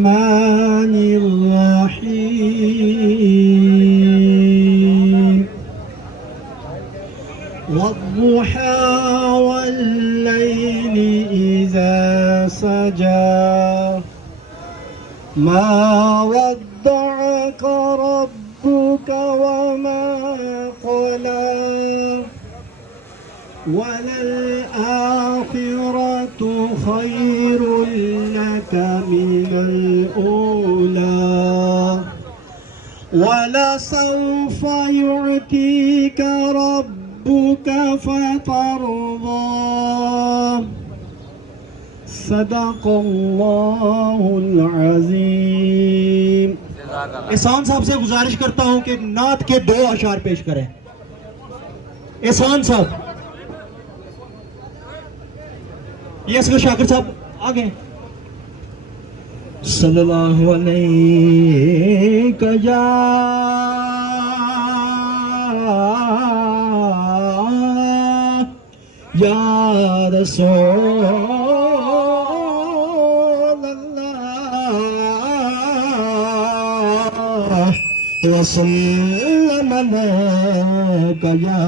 الرحمن الرحيم والضحى والليل إذا سجى ما ودعك ربك وما قلى وللآخرة خير لك من الأولى ولسوف يعطيك ربك فترضى صدق اللہ العظیم. احسان صاحب سے گزارش کرتا ہوں کہ نعت کے 2 اشعار پیش کریں. احسان صاحب، یہ اصغر شاکر صاحب آگے. صلی اللہ علیہ یا رسول اللہ وسلم علیک یا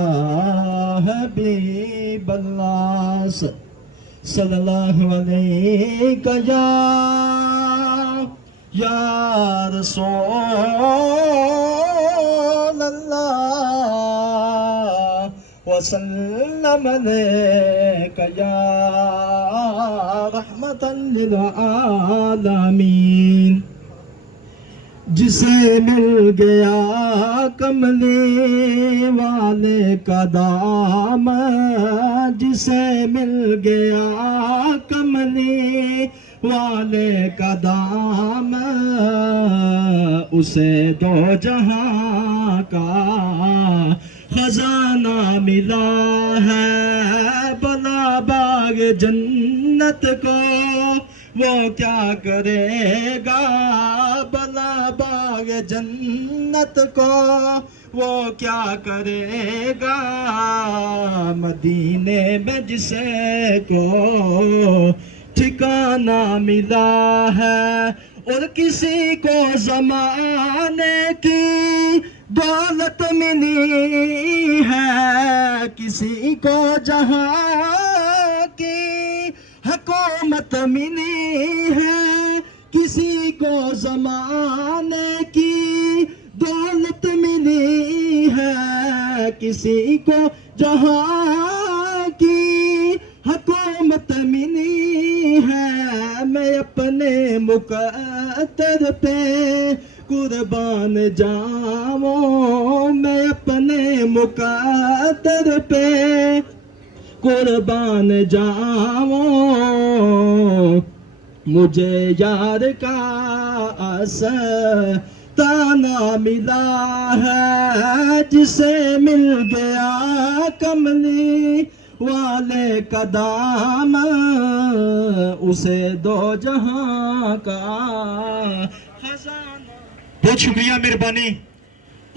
حبیب اللہ صلی اللہ علیہ یا رسول اللہ وسلم علیک یا رحمتا للعالمین. جسے مل گیا کملی والے کا دام، جسے مل گیا کملی والے کا دام، اسے 2 جہاں کا خزانہ ملا ہے. بلا باغ جنت کو وہ کیا کرے گا، بلا باغ جنت کو وہ کیا کرے گا. مدینے میں جسے کو ٹھکانہ ملا ہے اور کسی کو زمانے کی دولت ملی ہے، کسی کو جہاں کی حکومت ملی ہے، کسی کو زمانے کی دولت ملی ہے، کسی کو جہاں کی حکومت ملی ہے. میں اپنے مقدر پہ قربان جاؤں، میں اپنے مقدر پہ قربان جاؤں. مجھے یار کا آستانہ ملا ہے، جسے مل گیا کملی والے کا دام، اسے 2 جہاں کا خزانہ. بہت شکریہ، مہربانی.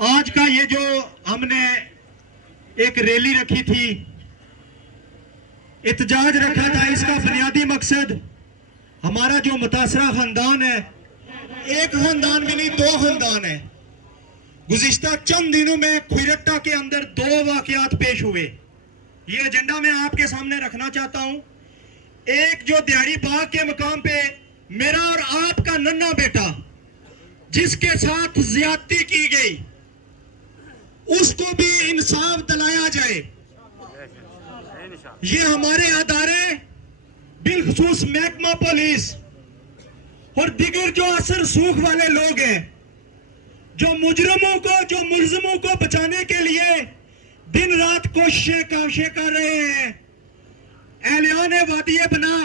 آج کا یہ جو ہم نے ایک ریلی رکھی تھی، احتجاج رکھا تھا، اس کا بنیادی مقصد ہمارا جو متاثرہ خاندان ہے، ایک خاندان بھی نہیں 2 خاندان ہے. گزشتہ چند دنوں میں کھوئیرٹا کے اندر 2 واقعات پیش ہوئے. یہ ایجنڈا میں آپ کے سامنے رکھنا چاہتا ہوں. ایک جو دیاری باغ کے مقام پہ میرا اور آپ کا ننھا بیٹا جس کے ساتھ زیادتی کی گئی، اس کو بھی انصاف دلایا جائے. یہ ہمارے ادارے بالخصوص محکمہ پولیس اور دیگر جو اثر سوکھ والے لوگ ہیں، جو مجرموں کو، جو ملزموں کو بچانے کے لیے دن رات کوششیں کر رہے ہیں. اہلیان وادی بنا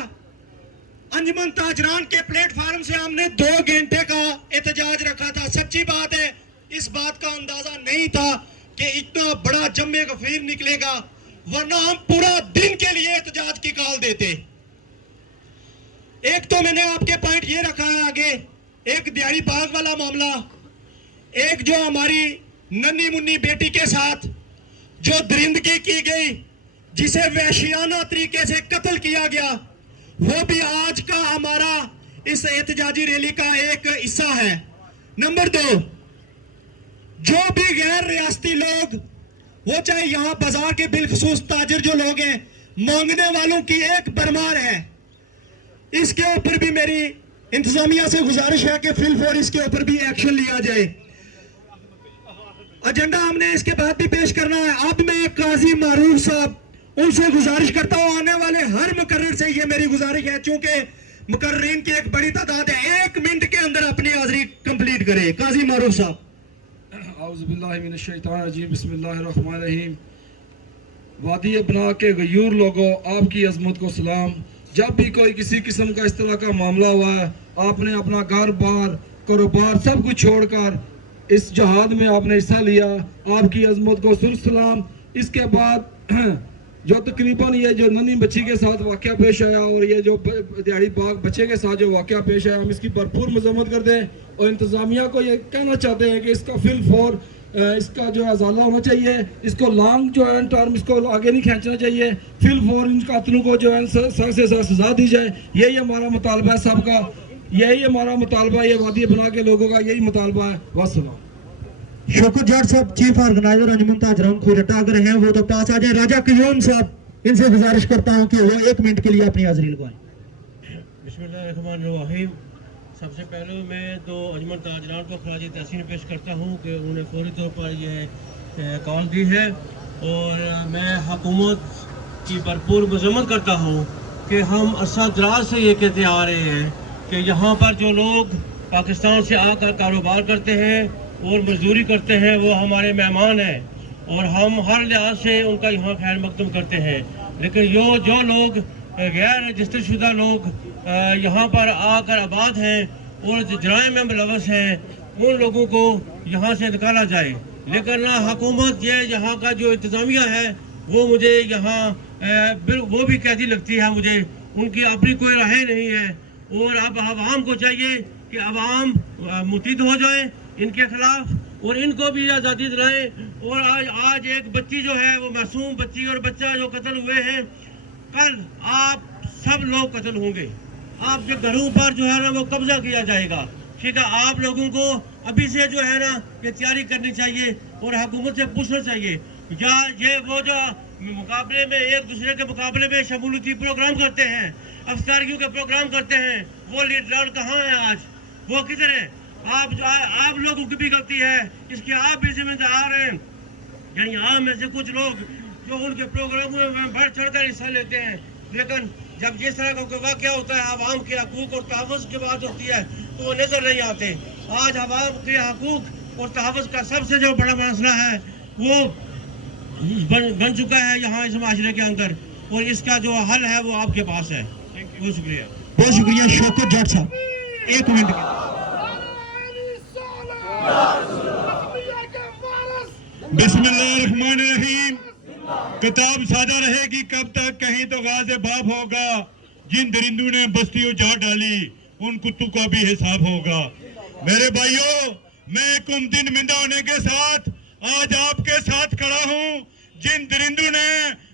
انجمن تاجران کے پلیٹ فارم سے ہم نے 2 گھنٹے کا احتجاج رکھا تھا. سچی بات ہے، اس بات کا اندازہ نہیں تھا کہ اتنا بڑا جمع غفیر نکلے گا، ورنہ ہم پورا دن کے لیے احتجاج کی کال دیتے. ایک تو میں نے آپ کے پوائنٹ یہ رکھا ہے آگے، ایک دیاری باغ والا معاملہ، ایک جو ہماری ننھی منی بیٹی کے ساتھ جو درندگی کی گئی، جسے وحشیانہ طریقے سے قتل کیا گیا، وہ بھی آج کا ہمارا इस एहतजाजी रैली का एक हिस्सा है। नंबर 2, जो भी गैर रियासती लोग, वो चाहे यहाँ बाजार के बिलखसूस ताजिर जो लोग हैं, मांगने वालों की एक भरमार है। इसके ऊपर भी मेरी इंतजामिया से गुजारिश है कि फिलफौर इसके ऊपर भी एक्शन लिया जाए। एजेंडा हमने इसके बाद भी पेश करना है। अब मैं काजी मारूफ साहब, उनसे गुजारिश करता हूं, आने वाले हर मुकर्रर से ये मेरी गुजारिश है, चूंकि मुकर्रीन की एक बड़ी तादाद है, 1 मिनट के अंदर अपनी हाजिरी कंप्लीट करे। काजी मारूफ साहब। औज़ु बिल्लाहि मिनश शैतानिर रजीम, बिस्मिल्लाहिर रहमानिर रहीम। वादी बना के गयूर लोगों, आपकी अजमत को सलाम। जब भी कोई किसी किस्म का इस तरह का मामला हुआ है, आपने अपना घर बार कारोबार सब कुछ छोड़कर इस जहाद में आपने हिस्सा लिया, आपकी अजमत को सलाम। इसके बाद जो तकरीबन ये जो नन्ही बच्ची के साथ वाक़या पेश आया और ये जो दिहाड़ी बाग बच्चे के साथ जो वाक़या पेश आया, हम इसकी भरपूर मजम्मत करते हैं और इंतज़ामिया को ये कहना चाहते हैं कि इसका फिलफौर इसका जो अजाला होना चाहिए, इसको लॉन्ग जो है टर्म इसको आगे नहीं खींचना चाहिए, फिलफौर इन कातिलों को जो है सख्त से सख्त सजा दी जाए। यही हमारा मुतालबा है सबका, यही हमारा मुतालबा, ये वादी बना के लोगों का यही मुतालबा है। वस्सलाम। शौकत जाट साहब, चीफ ऑर्गेनाइजर अंजुमन ताजरान खोरटा, अगर हैं वो तो पास आ जाए। राजा कयूम साहब, इनसे गुजारिश करता हूं कि वो 1 मिनट के लिए अपनी हाजिरी लगवाएं। बिस्मिल्लाहिर्रहमानिर्रहीम। सबसे पहले मैं तो अंजुमन ताजरान को खराज तहसीन पेश करता हूँ कि उन्हें फौरी तौर पर ये कॉल दी है, और मैं हुकूमत की भरपूर मजम्मत करता हूँ कि हम अरसा दराज से ये कहते आ रहे हैं कि यहाँ पर जो लोग पाकिस्तान से आकर कारोबार करते हैं और मजदूरी करते हैं, वो हमारे मेहमान हैं और हम हर लिहाज से उनका यहाँ खैर मकदम करते हैं। लेकिन जो लोग गैर रजिस्टर शुदा लोग यहाँ पर आकर आबाद हैं और जराइम में मुलव्वस हैं, उन लोगों को यहाँ से निकाला जाए। लेकिन ना हुकूमत, ये यहाँ का जो इंतज़ामिया है वो मुझे यहाँ वो भी कैदी लगती है, मुझे उनकी अपनी कोई राह नहीं है। और अब आवाम को चाहिए कि आवाम मुतहिद हो जाए इनके खिलाफ और इनको भी आज़ादी दिलाएं। और आज एक बच्ची जो है, वो मासूम बच्ची और बच्चा जो कत्ल हुए हैं, कल आप सब लोग कत्ल होंगे, आपके घरों पर जो है ना वो कब्जा किया जाएगा। ठीक है, आप लोगों को अभी से जो है ना ये तैयारी करनी चाहिए और हुकूमत से पूछना चाहिए, या ये वो जो मुकाबले में एक दूसरे के मुकाबले में शमूलियती प्रोग्राम करते हैं, अफसरियों के प्रोग्राम करते हैं, वो लीडर कहाँ हैं आज, वो किधर है? आप लोगों की भी गलती है, इसके आप भी जिम्मेदार हैं। यानी आप में से कुछ लोग जो उनके प्रोग्रामों में बढ़ चढ़कर हिस्सा लेते हैं, लेकिन जब जिस तरह का वाक़या होता है, आवाम के हकूक़ और तहफ़्फ़ुज़ की बात होती है, तो वो नज़र नहीं आते। आज आवाम के हकूक़ और तहफ़्फ़ुज़ का सबसे जो बड़ा मसला है वो बन चुका है यहाँ इस माशरे के अंदर, और इसका जो हल है वो आपके पास है। बहुत शुक्रिया। बहुत शुक्रिया शौकत जाट साहब, 1 मिनट के लिए। बिस्मिल्लाहिर्रहमानिर्रहीम। किताब सादा रहेगी कब तक, कहीं तो गाज़े बाप होगा। जिन दरिंदों ने बस्ती उजाड़ डाली, उन कुत्तों का भी हिसाब होगा। मेरे भाइयों, मैं एक उम्दिन मिंदा होने के साथ आज आपके साथ खड़ा हूँ। जिन दरिंदों ने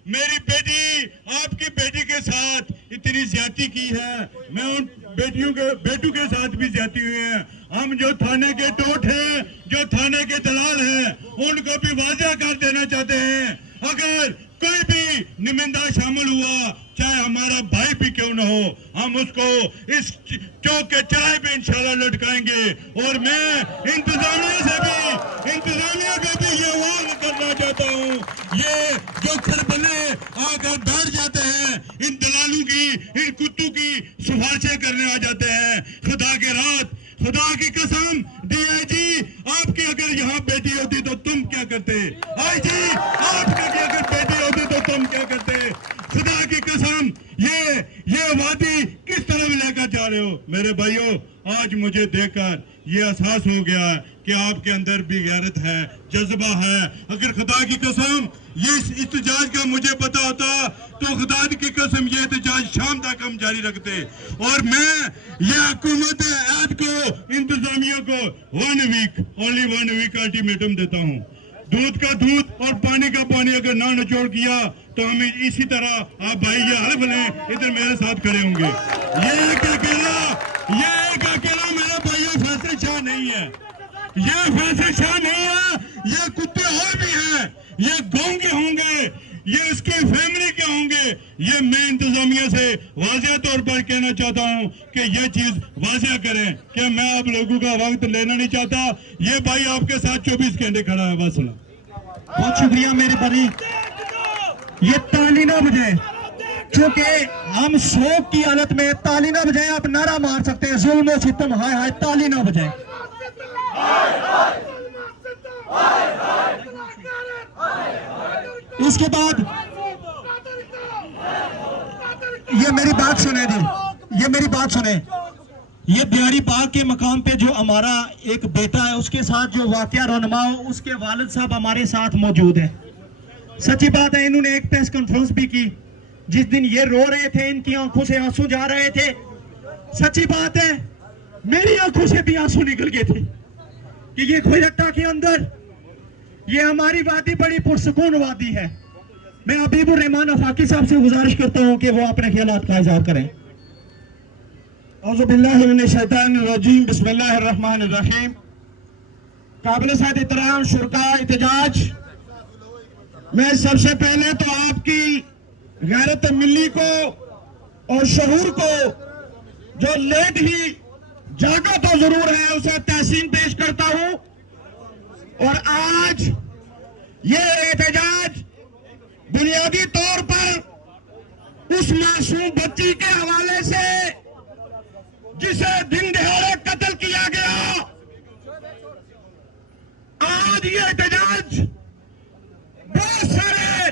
मेरी बेटी, आपकी बेटी के साथ इतनी ज्यादती की है, मैं उन बेटों के साथ भी ज्यादती हुई है। हम जो थाने के टोट हैं, जो थाने के दलाल हैं, उनको भी वाज़ा कर देना चाहते हैं, अगर कोई भी निमिंदा शामिल हुआ, चाहे हमारा भाई भी क्यों न हो, हम उसको इस चौक के चौराहे पे इंशाल्लाह लटकाएंगे। और मैं इंतजामिया को भी ये वार्न करना चाहता हूँ, ये जो खरबले आकर बैठ जाते हैं, इन दलालों की, इन कुत्तों की सिफारिशें करने आ जाते हैं। खुदा की कसम, डीआईजी आपकी अगर यहाँ बेटी होती तो तुम क्या करते? आईजी आपकी अगर बेटी होती तो तुम क्या करते? खुदा की कसम, ये वादी किस तरफ लेकर जा रहे हो? मेरे भाइयों, आज मुझे देखकर ये एहसास हो गया कि आपके अंदर भी गैरत है, जज्बा है। अगर खुदा की कसम ये इस्तेजाज का मुझे पता होता तो खुदा की कसम ये इस्तेजाज शाम तक हम जारी रखते। और मैं ये हुकूमत ऐद को, इंतजामिया को 1 वीक, ओनली 1 वीक अल्टीमेटम देता हूँ। दूध का दूध और पानी का पानी अगर ना निचोड़ किया तो हमें इसी तरह, आप भाई ये हल्फ लें, इधर मेरे साथ खड़े होंगे। ये एक अकेला یہ ایک اکیلا میرا بھائی فیصل شاہ نہیں ہے، یہ فیصل شاہ نہیں ہے، یہ کتے اور بھی ہیں، یہ گاؤں کے ہوں گے، یہ اس کی فیملی کے ہوں گے. یہ میں انتظامیہ سے واضح طور پر کہنا چاہتا ہوں کہ یہ چیز واضح کریں کہ میں آپ لوگوں کا وقت لینا نہیں چاہتا. یہ بھائی آپ کے ساتھ 24 گھنٹے کھڑا ہے. بس بہت شکریہ میرے بھائی. یہ تالی نہ بجے، چونکہ ہم شوق کی حالت میں تالی نہ بجائیں. آپ نعرہ مار سکتے ہیں ظلم و ستم ہائے ہائے، تالی نہ بجائیں. اس کے بعد یہ میری بات سنیں جی، یہ میری بات سنیں. یہ بیاری باغ کے مقام پہ جو ہمارا ایک بیٹا ہے، اس کے ساتھ جو واقعہ رونما ہو، اس کے والد صاحب ہمارے ساتھ موجود ہیں. سچی بات ہے، انہوں نے ایک پریس کانفرنس بھی کی جس دن یہ رو رہے تھے، ان کی آنکھوں سے آنسو جا رہے تھے. سچی بات ہے، میری آنکھوں سے بھی آنسو نکل گئے تھے کہ یہ کھوئٹہ کے اندر یہ ہماری وادی بڑی پرسکون وادی ہے. میں حبیب الرحمان افاقی صاحب سے گزارش کرتا ہوں کہ وہ اپنے خیالات کا اظہار کریں. اعوذ باللہ من الشیطان الرجیم، بسم اللہ الرحمن الرحیم. قابل سعادت احترام شرکاء احتجاج، میں سب سے پہلے تو آپ کی غیرت ملی کو اور شعور کو، جو لیٹ ہی جاگا تو ضرور ہے، اسے تحسین پیش کرتا ہوں. اور آج یہ احتجاج بنیادی طور پر اس معصوم بچی کے حوالے سے جسے دن دہاڑے قتل کیا گیا، آج یہ احتجاج بہت سارے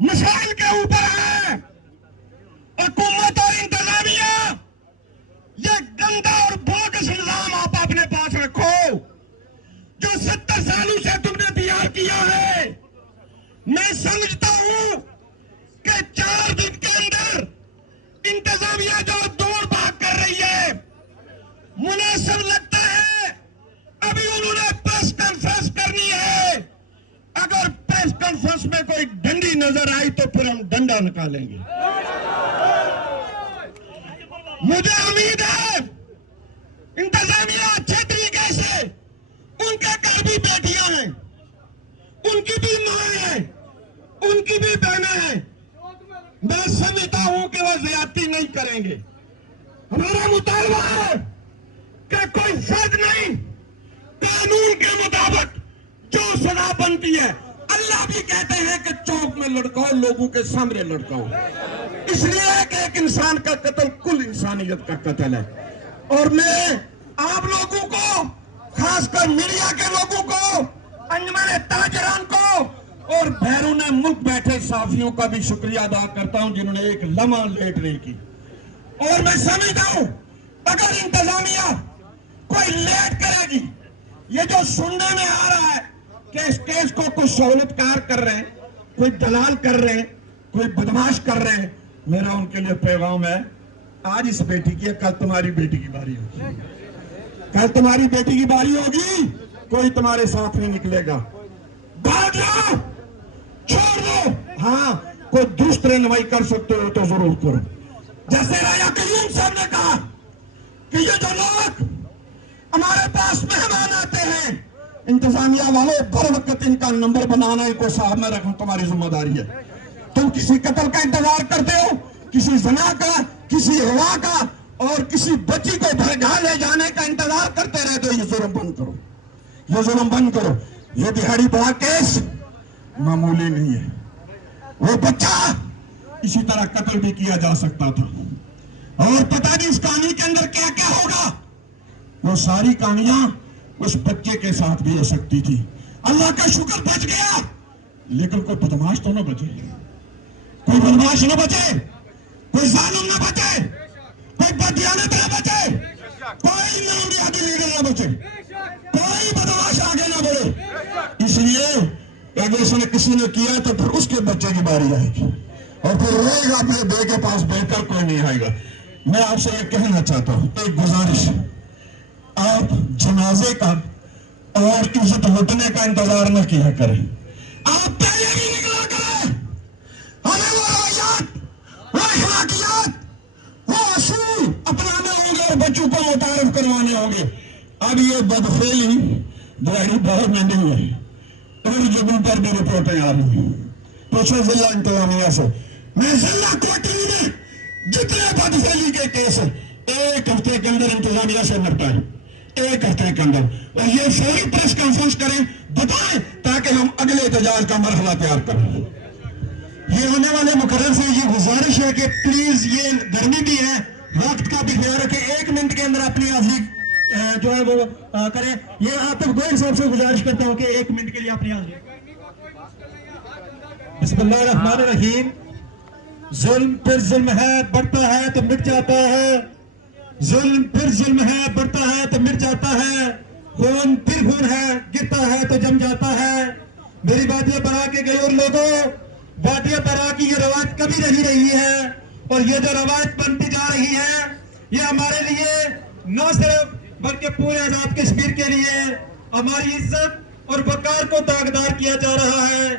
مسائل کے اوپر ہے. حکومت اور انتظامیہ، یہ گندا اور بوگس نظام آپ اپنے پاس رکھو جو 70 سالوں سے تم نے تیار کیا ہے. میں سمجھتا ہوں کہ 4 دن کے اندر انتظامیہ جو دوڑ بھاگ کر رہی ہے، مناسب لگتا ہے ابھی انہوں نے پریس کانفرنس کرنی ہے. اگر پریس کانفرنس میں کوئی ڈنڈی نظر آئی تو پھر ہم ڈنڈا نکالیں گے. مجھے امید ہے انتظامیہ اچھے طریقے سے، ان کے گھر بھی بیٹیاں ہیں، ان کی بھی ماں ہیں، ان کی بھی بہنیں ہیں. میں سمجھتا ہوں کہ وہ زیادتی نہیں کریں گے. ہمارا مطالبہ ہے کہ کوئی فرد نہیں، قانون کے مطابق جو سزا بنتی ہے. اللہ بھی کہتے ہیں کہ چوک میں لڑکاؤ، لوگوں کے سامنے لڑکاؤ، اس لیے کہ ایک انسان کا قتل کل انسانیت کا قتل ہے. اور میں آپ لوگوں کو، خاص کر میڈیا کے لوگوں کو، انجمن تاجران کو اور بیرون ملک بیٹھے صحافیوں کا بھی شکریہ ادا کرتا ہوں جنہوں نے ایک لمحہ لیٹ نہیں کی. اور میں سمجھتا ہوں اگر انتظامیہ کوئی لیٹ کرے گی، یہ جو سننے میں آ رہا ہے کہ اس کیس کو کچھ سہولت کار کر رہے ہیں، کوئی دلال کر رہے ہیں، کوئی بدماش کر رہے ہیں، میرا ان کے لیے پیغام ہے، آج اس بیٹی کی ہے، کل تمہاری بیٹی کی باری ہوگی. کل تمہاری بیٹی کی باری ہوگی، کوئی تمہارے ساتھ نہیں نکلے گا. بھاگ جاؤ، چھوڑ دو. ہاں، کوئی درست رہنمائی کر سکتے ہو تو ضرور کرو. جیسے راجہ قیوم صاحب نے کہا کہ یہ جو لوگ ہمارے پاس مہمان آتے ہیں، انتظامیہ والوں بر وقت ان کا نمبر بنانا ان کو صاحب میں رکھنا تمہاری ذمہ داری ہے. تم کسی قتل کا انتظار کرتے ہو، کسی زنا کا، کسی ہوا کا اور کسی بچی کو بھگا لے جانے کا انتظار کرتے رہتے ہو. یہ ظلم بند کرو، یہ ظلم بند کرو. یہ دہاڑی باغ کیس معمولی نہیں ہے. وہ بچہ اسی طرح قتل بھی کیا جا سکتا تھا، اور پتہ نہیں اس کہانی کے اندر کیا کیا ہوگا. وہ ساری کہانیاں اس بچے کے ساتھ بھی ہو سکتی تھی. اللہ کا شکر بچ گیا، لیکن کوئی بدماش تو نہ بچے، کوئی بدماش نہ بچے، کوئی ظالم نہ بچے، کوئی بدیانت نہ بچے، کوئی نامریادی لیڈر نہ بچے، کوئی بدماش آگے نہ بڑھے. اس لیے اگر اس نے کسی نے کیا تو پھر اس کے بچے کی باری آئے گی، اور پھر روئے گا اپنے بے کے پاس بیٹھ کر، کوئی نہیں آئے گا. میں آپ سے یہ کہنا چاہتا ہوں، ایک گزارش، آپ جنازے کا اور عزت لٹنے کا انتظار نہ کیا کریں. آپ پہلے بھی نکلا کریں. ہمیں وہ روایات، وہ اخلاقیات، وہ اصول اپنانے ہوں گے اور بچوں کو मुतारफ करवाने होंगे। अब ये बदफेली दवाई बहुत महंगी है, और जगहों पर भी रिपोर्टें आ रही हैं। पूछो जिला इंतजामिया से, मैं जिला कोटली में जितने बदफेली के केस एक हफ्ते के अंदर इंतजामिया से निपटाए, एक हफ्ते के अंदर, और ये फौरी प्रेस कॉन्फ्रेंस करें, बताएं, ताकि हम अगले एहतजाज का मरहला तैयार करें। ये होने वाले मुकर्रर से ये गुजारिश है कि प्लीज, ये गर्मी भी है, वक्त का भी ख्याल रखें, 1 मिनट के अंदर अपनी हाजिरी जो है वो करें। ये आतिफ गोयल साहब से गुजारिश करता हूं कि 1 मिनट के लिए अपनी हाजिरी। बिस्मिल्लाहिर्रहमानिर्रहीम। जुल्म फिर जुल्म है, बढ़ता है तो मिट जाता है। जुल्म फिर जुल्म है, बढ़ता है तो मिट जाता है। खून फिर खून है, गिरता है तो जम जाता है। मेरी बातें बढ़ा के गए और लोगों, वादिया बरा की ये रवायत कभी नहीं रही है, और ये जो रवायत बनती जा रही है, ये हमारे लिए न सिर्फ बल्कि पूरे आजाद कश्मीर के लिए हमारी इज्जत और वकार को दागदार किया जा रहा है।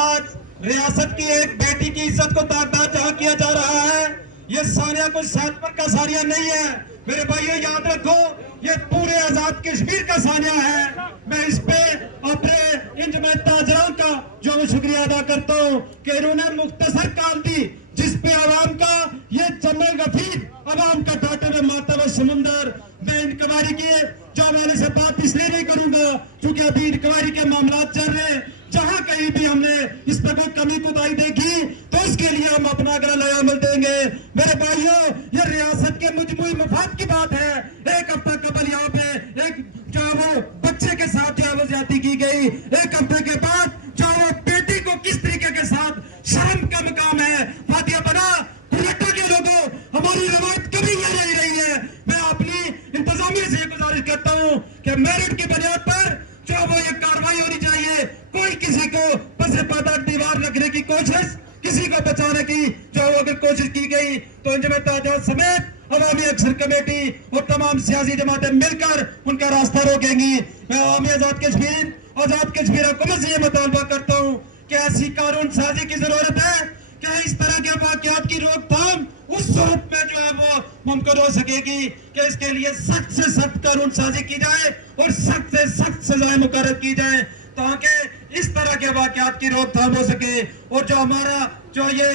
आज रियासत की एक बेटी की इज्जत को दागदार जहां किया जा रहा है, ये सानिया को सातपुर का सानिया नहीं है मेरे भाइयों, याद रखो, ये पूरे आजाद कश्मीर का सानिया है। मैं इस पे अपने इंजमैत ताजरान का जो मैं शुक्रिया अदा करता हूँ कि इन्होंने मुख्तसर काल दी, जिस पे आवाम का ये जमे गफीर, आवाम का डाटे में मारता हुआ समुंदर। मैं इंक्वायरी की जो मैंने से बात इसलिए नहीं करूंगा क्योंकि अभी इंक्वायरी के मामला चल रहे हैं, जहां कहीं भी हमने इस पर कोई कमी कुताही देखी तो इसके लिए हम अपना अगला अमल देंगे। मेरे भाइयों, ये रियासत के मजमूई मफाद की बात है। एक हफ्ता कबल यहाँ पे एक जो वो बच्चे के साथ जो वो ज्यादती की गई, एक हफ्ते के बाद जो वो बेटी को किस तरीके के साथ शर्म का मकाम है। वादिया बना कुर्रेटा के लोगों, हमारी रवायत कभी ये नहीं रही है। मैं अपनी इंतजामिया से गुजारिश करता हूँ कि मेरिट की बुनियाद पर जो वो ये कार्रवाई होनी चाहिए। कोई किसी को पसे पाता दीवार रखने की कोशिश, किसी को बचाने की जो अगर कोशिश की गई तो इंजमैत आजाद समेत अवामी अक्सर कमेटी और तमाम सियासी जमातें मिलकर उनका रास्ता रोकेंगी। मैं अवामी आजाद कश्मीर हुकूमत से ये मुतालबा करता हूँ कि ऐसी कानून साजी की जरूरत है कि इस तरह के वाकयात की रोकथाम उस सूरत में जो है वो मुमकिन हो सकेगी कि इसके लिए सख्त से सख्त कानून साजी की जाए और सख्त से सख्त सजाएं मुकर्रर की जाए, ताकि इस तरह के वाकयात की रोकथाम हो सके। और जो हमारा जो ये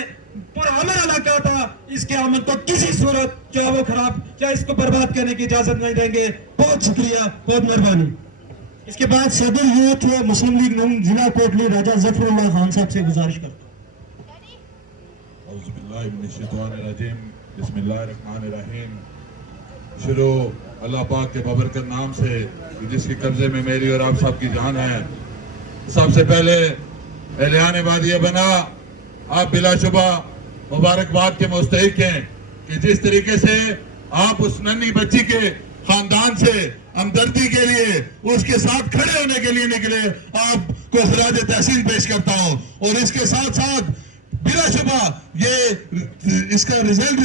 पुरअमन इलाका था, इसके अमन को किसी सूरत जो वो खराब या इसको बर्बाद करने की इजाजत नहीं देंगे। बहुत शुक्रिया, बहुत मेहरबानी। इसके बाद सदर यूथ मुस्लिम लीग नून जिला कोटली राजा जफरुल्लाह खान साहब से गुजारिश करता हूँ। बिस्मिल्लाहिर्रहमानिर्रहीम। शुरू अल्लाह पाक के बबरकत नाम से जिसके कब्जे में मेरी और आप सब की जान है। सबसे पहले एलान वादिया बना, आप बिलाशुबा मुबारकबाद के मुस्तहिक हैं कि जिस तरीके से आप उस नन्ही बच्ची के खानदान से हमदर्दी के लिए उसके साथ खड़े होने के लिए निकले, आपको खराज तहसीन पेश करता हूं। और इसके साथ साथ बिलाशुबा ये इसका रिजल्ट,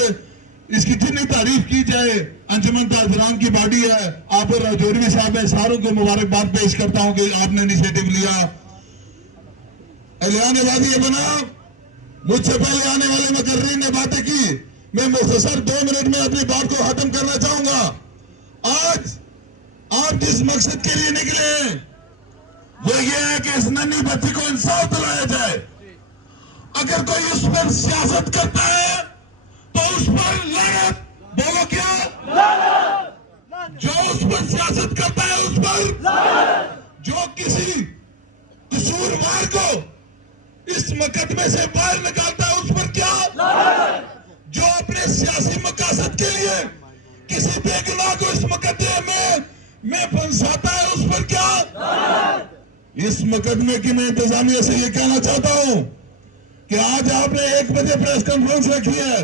इसकी जितनी तारीफ की जाए, अंजुमन ताजरान की बॉडी है, आप और राजौरी साहब है, सारों को मुबारकबाद पेश करता हूं कि आपने इनिशिएटिव लिया। एलान वादिया बना, मुझसे पहले आने वाले मुकर्रीन ने बातें की, मैं मुख्तसर 2 मिनट में अपनी बात को खत्म करना चाहूंगा। आज आप जिस मकसद के लिए निकले वो ये है कि इस नन्ही बच्ची को इंसाफ दिलाया जाए। अगर कोई उस पर सियासत करता है तो उस पर लानत, बोलो क्या लानत। जो उस पर सियासत करता है उस पर लानत। जो किसी कसूरवार को इस मुकदमे से बाहर निकालता है उस पर क्या लानत। जो अपने सियासी मकासद के लिए किसी बेगुनाह को इस मुकदमे में फंसाता है उस पर क्या लानत। इस मुकदमे की मैं इंतजामिया से ये कहना चाहता हूं कि आज आपने 1 बजे प्रेस कॉन्फ्रेंस रखी है,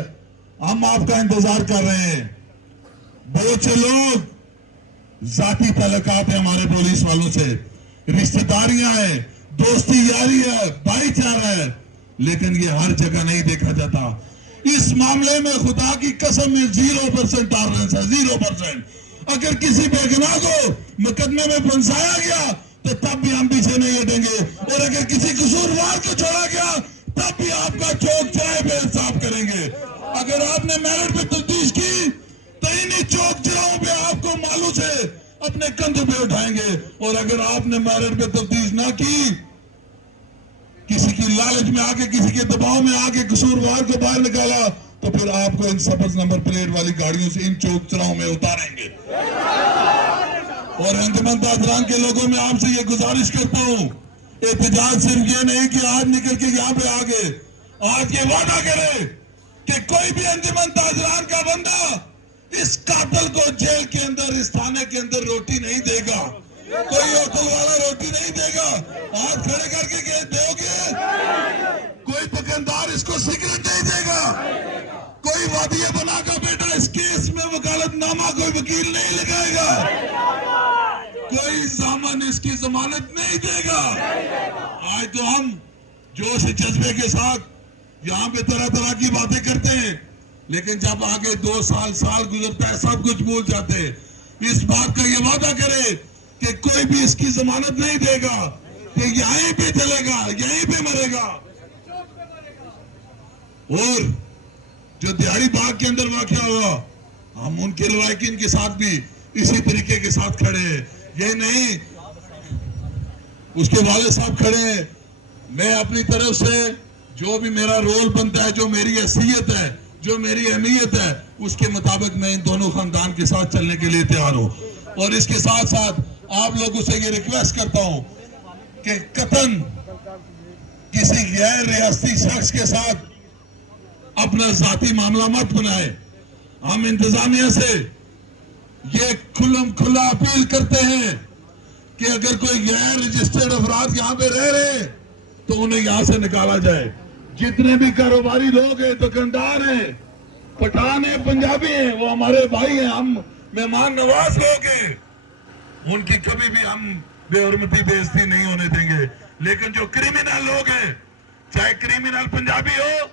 हम आपका इंतजार कर रहे हैं। बहुत से लोग जाती तलकात है हमारे पुलिस वालों से, रिश्तेदारियां हैं, दोस्ती यारी है, भाईचारा है, लेकिन ये हर जगह नहीं देखा जाता। इस मामले में खुदा की कसम में 0% टॉलरेंस है, 0%। अगर किसी बेगुनाह को मुकदमे में फंसाया गया तो तब भी हम पीछे नहीं हटेंगे, और अगर किसी कसूरवार को छोड़ा गया तब भी आपका चौक चाहे पे साफ करेंगे। अगर आपने मेरिट पे तफ्तीश की तो इन्हीं चौक चौराहों पे आपको मालूम से अपने कंधों पे उठाएंगे। और अगर आपने मेरिट पे तफ्तीश ना की, किसी की लालच में आके, किसी के दबाव में आके कसूरवार को बाहर निकाला, तो फिर आपको इन सब्ज नंबर प्लेट वाली गाड़ियों से इन चौक चौराहों में उतारेंगे। और अंजुमन ताजरान के लोगों में आपसे ये गुजारिश करता हूं, एहतजाज सिर्फ ये नहीं कि आज निकल के यहाँ पे आ गए, आज ये वादा करे कि कोई भी अंजुमन ताजरान का बंदा इस कातल को जेल के अंदर, इस थाने के अंदर रोटी नहीं देगा, कोई होटल वाला रोटी नहीं देगा। हाथ खड़े करके दोगे? कोई दुकानदार इसको सिगरेट नहीं देगा, कोई वादिया बनाकर बेटा इस केस में वकालतनामा कोई वकील नहीं लगाएगा, कोई जामन इसकी जमानत नहीं देगा। आज तो हम जोश जज्बे के साथ यहाँ पे तरह तरह की बातें करते हैं, लेकिन जब आगे 2 साल गुजरता है सब कुछ भूल जाते हैं। इस बात का ये वादा करे कि कोई भी इसकी जमानत नहीं देगा, कि यहीं पे चलेगा, यहीं पे मरेगा। और जो दिहाड़ी बाग के अंदर वाकया हुआ, हम उनके लवाकिन के साथ भी इसी तरीके के साथ खड़े हैं। ये नहीं उसके वाले साहब खड़े हैं, मैं अपनी तरफ से जो भी मेरा रोल बनता है, जो मेरी हैसियत है, जो मेरी अहमियत है, उसके मुताबिक मैं इन दोनों खानदान के साथ चलने के लिए तैयार हूं। और इसके साथ साथ आप लोगों से ये रिक्वेस्ट करता हूं कि कतन किसी गैर रियासती शख्स के साथ अपना जाती मामला मत बनाए। हम इंतजामिया से ये खुला अपील करते हैं कि अगर कोई गैर रजिस्टर्ड अफराद यहाँ पे रह रहे हैं तो उन्हें यहाँ से निकाला जाए। जितने भी कारोबारी लोग हैं, दुकानदार हैं, पठान हैं, पंजाबी हैं, वो हमारे भाई हैं, हम मेहमान नवाज लोग हैं, उनकी कभी भी हम बेहरमती बेइज्जती नहीं होने देंगे। लेकिन जो क्रिमिनल लोग हैं, चाहे क्रिमिनल पंजाबी हो,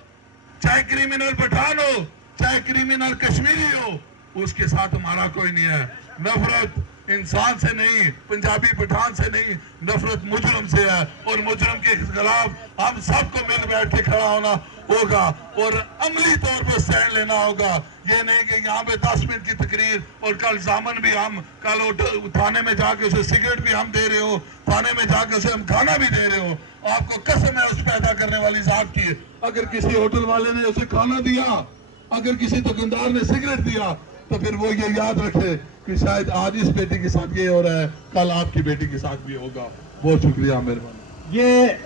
चाहे क्रिमिनल पठान हो, चाहे क्रिमिनल कश्मीरी हो, उसके साथ हमारा कोई नहीं है। नफरत इंसान से नहीं, पंजाबी पठान से नहीं, नफरत मुजरम से है। और मुजरम के खिलाफ हम सबको मिल बैठ के खड़ा होना होगा और अमली तौर पर स्टैंड लेना होगा। ये नहीं कि यहाँ पे 10 मिनट की तकरीर और कल जामन भी हम, कल थाने में जाके उसे सिगरेट भी हम दे रहे हो, थाने में जाके उसे हम खाना भी दे रहे हो। आपको कसम है उस पैदा करने वाली जात की, अगर किसी होटल वाले ने उसे खाना दिया, अगर किसी दुकानदार ने सिगरेट दिया, तो फिर वो ये याद रखे कि शायद आज इस बेटी के साथ ये हो रहा है, कल आपकी बेटी के साथ भी होगा। बहुत शुक्रिया मेहरबानी। ये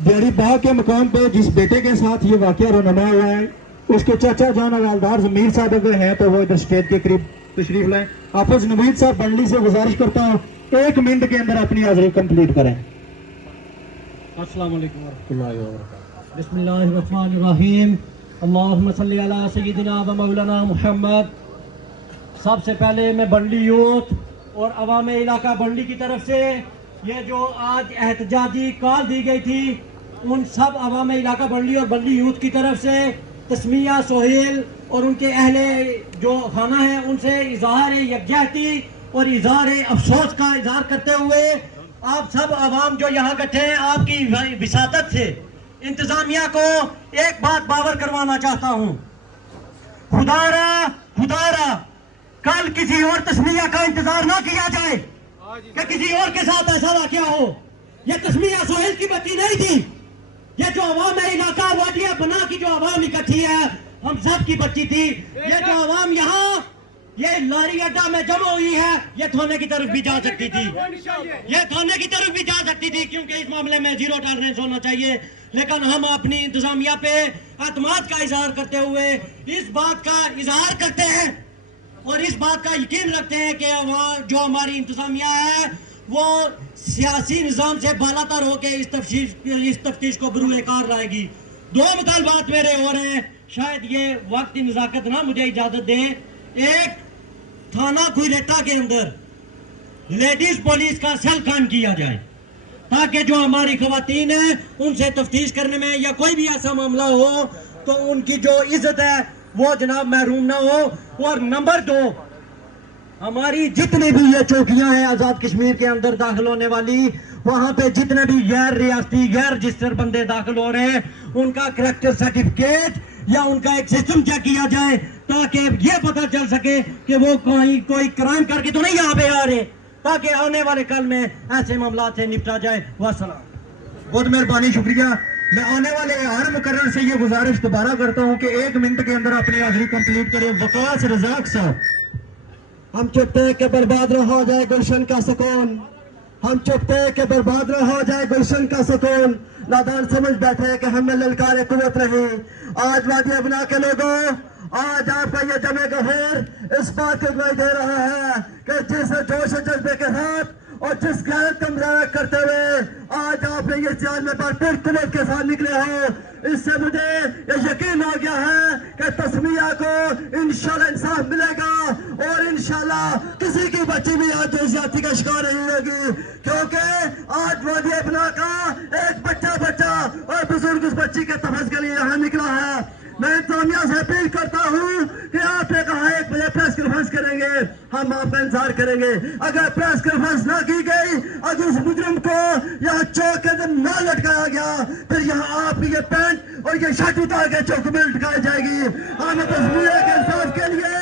दिहाड़ी बाग के मुकाम पे जिस बेटे के साथ ये वाकया रनमा हुआ है, उसके चाचा जान हवलदार जमीर साहब अगर हैं तो वो इधर स्टेज के करीब तशरीफ लाएं। हाफिज नवीद साहब बंडली से गुजारिश करता हूँ 1 मिनट के अंदर अपनी हाजिरी कंप्लीट करें। अस्सलाम वालेकुम वरहमतुल्लाहि व बरकातहू। बिस्मिल्लाहिर्रहमानिर्रहीम। अल्लाहुम्मा सल्ली अला सय्यिदिना व मौलाना मुहम्मद। सबसे पहले मैं बंडली यूथ और अवाम इलाका बंडली की तरफ से ये जो आज एहतजाजी कॉल दी गई थी, उन सब अवाम इलाका बंडली और बंडली यूथ की तरफ से तस्मिया सोहेल और उनके अहले जो खाना है उनसे इजहार यकजहती और इजहार अफसोस का इजहार करते हुए आप सब अवाम जो यहाँ इकट्ठे हैं, आपकी विसादत से इंतजामिया को एक बात बावर करवाना चाहता हूँ। खुदारा कल किसी और तस्मिया का इंतजार ना किया जाए कि किसी और के साथ ऐसा वाकया हो। ये तस्मिया सोहेल की बच्ची नहीं थी, ये जो अवाम इलाका वादिया बना की जो अवाम इकट्ठी है, हम सब की बच्ची थी। ये जो अवाम यहाँ ये लारी अड्डा में जमा हुई है, ये थाने की तरफ भी जा सकती थी, ये थाने की तरफ भी जा सकती थी, क्योंकि इस मामले में 0 टॉलरेंस होना चाहिए। लेकिन हम अपनी इंतजामिया पे एतमाद का इजहार करते हुए इस बात का इजहार करते हैं और इस बात का यकीन रखते हैं कि जो हमारी इंतजामिया है वो सियासी निज़ाम से बालातर होकर इस तफ्तीश को बरूए कार लाएगी। 2 मुतालबात मेरे हो रहे हैं, शायद ये वक्त की नज़ाकत ना मुझे इजाज़त दे। एक, थाना खुलेटा के अंदर लेडीज पुलिस का सेल कायम किया जाए ताकि जो हमारी खवातीन है उनसे तफ्तीश करने में या कोई भी ऐसा मामला हो तो उनकी जो इज्जत है वो जनाब महरूम ना हो। और नंबर 2, हमारी जितनी भी ये चौकियां हैं आजाद कश्मीर के अंदर दाखिल होने वाली, वहां पे जितने भी गैर रियासती गैर रजिस्टर्ड बंदे दाखिल हो रहे हैं, उनका करैक्टर सर्टिफिकेट یا ان کا ایک سسٹم چیک کیا جائے تاکہ یہ پتہ چل سکے کہ وہ کوئی کرائم کر کے تو نہیں یہاں پہ آ رہے, تاکہ آنے والے کل میں ایسے معاملات سے نپٹا جائے. والسلام. بہت مہربانی, شکریہ. میں آنے والے ہر مقرر سے یہ گزارش دوبارہ کرتا ہوں کہ 1 منٹ کے اندر اپنی حاضری کمپلیٹ کریں. وقاص رزاق صاحب. ہم چپتے کہ برباد نہ ہو جائے گلشن کا سکون, ہم چپتے کہ برباد نہ ہو جائے گلشن کا سکون. نادان سمجھ بیٹھے کہ ہمیں للکار قوت رہی. آج وادی ابنا کے لوگوں, آج آپ کا یہ جمع گہر اس بات کی گواہی دے رہا ہے کہ جس جوش و جذبے کے ساتھ اور جس غیرت کا مظاہرہ کرتے ہوئے آج آپ نے یہ سیاج میں بھرپور قوت کے ساتھ نکلے ہو, اس سے مجھے یہ یقین ہو گیا ہے کہ تسمیہ کو انشاءاللہ انصاف ملے گا اور انشاءاللہ کسی کی بچی بھی آج زیادتی کا شکار نہیں ہوگی, کیونکہ آج وادی ابنا کا ایک بچہ اور بزرگ اس بچی کے تحفظ کے لیے یہاں نکلا ہے. میں انتظامیہ سے اپیل کرتا ہوں کہ آپ نے کہا 1 بجے پریس کانفرنس کریں گے, ہم آپ کا انتظار کریں گے. اگر پریس کانفرنس نہ کی گئی, اگر اس مجرم کو یہاں چوک کے اندر نہ لٹکایا گیا, پھر یہاں آپ کی یہ پینٹ اور یہ شرٹ اتار کے چوک میں لٹکائی جائے گی. ہم تسمیہ کے انصاف کے لیے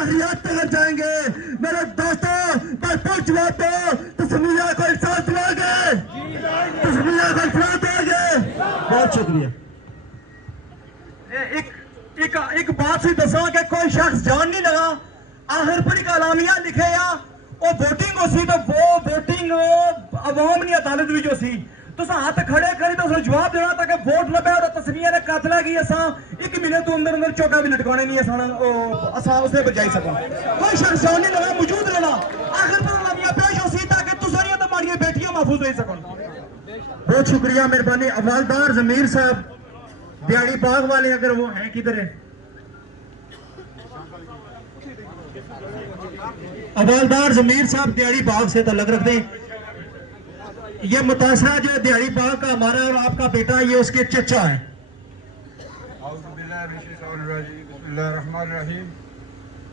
آخریات تک جائیں گے. میرے دوستوں, بھرپور جواب دو, تسمیہ کو انصاف دلائیں گے, تسمیہ کو انصاف دیں گے. بہت شکریہ. ایک بات سے دسا کہ کوئی شخص جان نہیں لگا, آخر پر ایک اعلامیہ لکھے یا وہ ووٹنگ ہو سی, تو وہ ووٹنگ عوام نے عدالت بھی جو سی تو ہاتھ کھڑے کری تو اس جواب دینا تھا کہ ووٹ نہ پہ تو تسمیہ نے قاتلہ کی اساں 1 مہینے تو اندر چوکا بھی لٹکانے نہیں اساں اس نے بجائی سکوں. کوئی شخص جان نہیں لگا, موجود رہنا, آخر پر اعلامیہ پیش ہو سی تاکہ تسریاں تو ہماری بیٹیاں محفوظ رہ سکوں. بہت شکریہ, مہربانی. حوالدار ضمیر صاحب دیہڑی باغ والے, اگر وہ ہیں کدھر ہے؟ حوالدار ضمیر صاحب دیہڑی باغ سے تعلق رکھتے ہیں. یہ متاثرہ جو دیہڑی باغ کا ہمارا اور آپ کا بیٹا, یہ اس کے چچا ہے. بسم اللہ الرحمن الرحیم.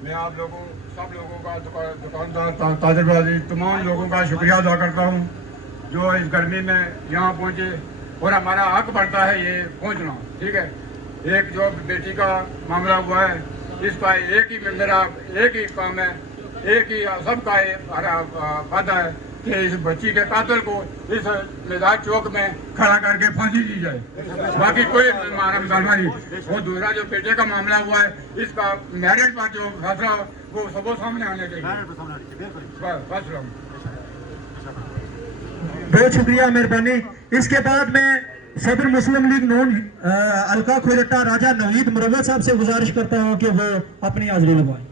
میں آپ لوگوں سب لوگوں کا, دکاندار, تاجر بازی, تمام لوگوں کا شکریہ ادا کرتا ہوں جو اس گرمی میں یہاں پہنچے, اور ہمارا حق بڑھتا ہے یہ پہنچنا. ٹھیک ہے, ایک جو بیٹی کا معاملہ ہوا ہے, اس کا ایک ہی میرا ایک ہی کام ہے, ایک ہی سب کا وعدہ ہے کہ اس بچی کے قاتل کو اس میدان چوک میں کھڑا کر کے پھانسی دی جائے. باقی کوئی ہمارا مطالبہ نہیں. وہ دوسرا جو بیٹے کا معاملہ ہوا ہے, اس کا میرٹ پر جو فیصلہ وہ سب سامنے آنے چاہیے. بس بہت شکریہ, مہربانی. اس کے بعد میں صدر مسلم لیگ نون حلقہ کھوجٹا راجہ نوید مروت صاحب سے گزارش کرتا ہوں کہ وہ اپنی حاضری لگوائیں.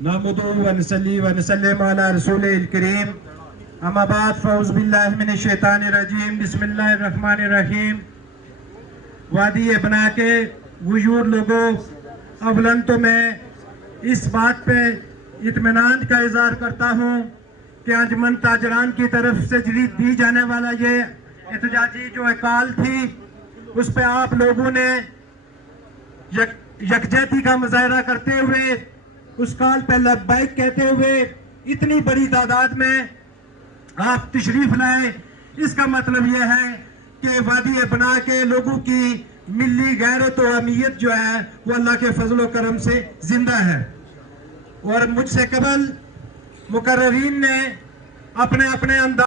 نحمدہ ونصلی ونسلم علی رسول الکریم, اما بعد فاعوذ باللہ من الشیطان الرجیم, بسم اللہ الرحمن الرحیم. وادی ابنا کے غیور لوگوں, اولاً تو میں اس بات پہ اطمینان کا اظہار کرتا ہوں کہ انجمن تاجران کی طرف سے دی جانے والا یہ احتجاجی جو کال تھی, اس پہ آپ لوگوں نے یکجہتی کا مظاہرہ کرتے ہوئے, اس کال پہ لبیک کہتے ہوئے اتنی بڑی تعداد میں آپ تشریف لائے. اس کا مطلب یہ ہے کہ وادی ابنا کے لوگوں کی ملی غیرت و اہمیت جو ہے وہ اللہ کے فضل و کرم سے زندہ ہے. اور مجھ سے قبل مقررین نے اپنے انداز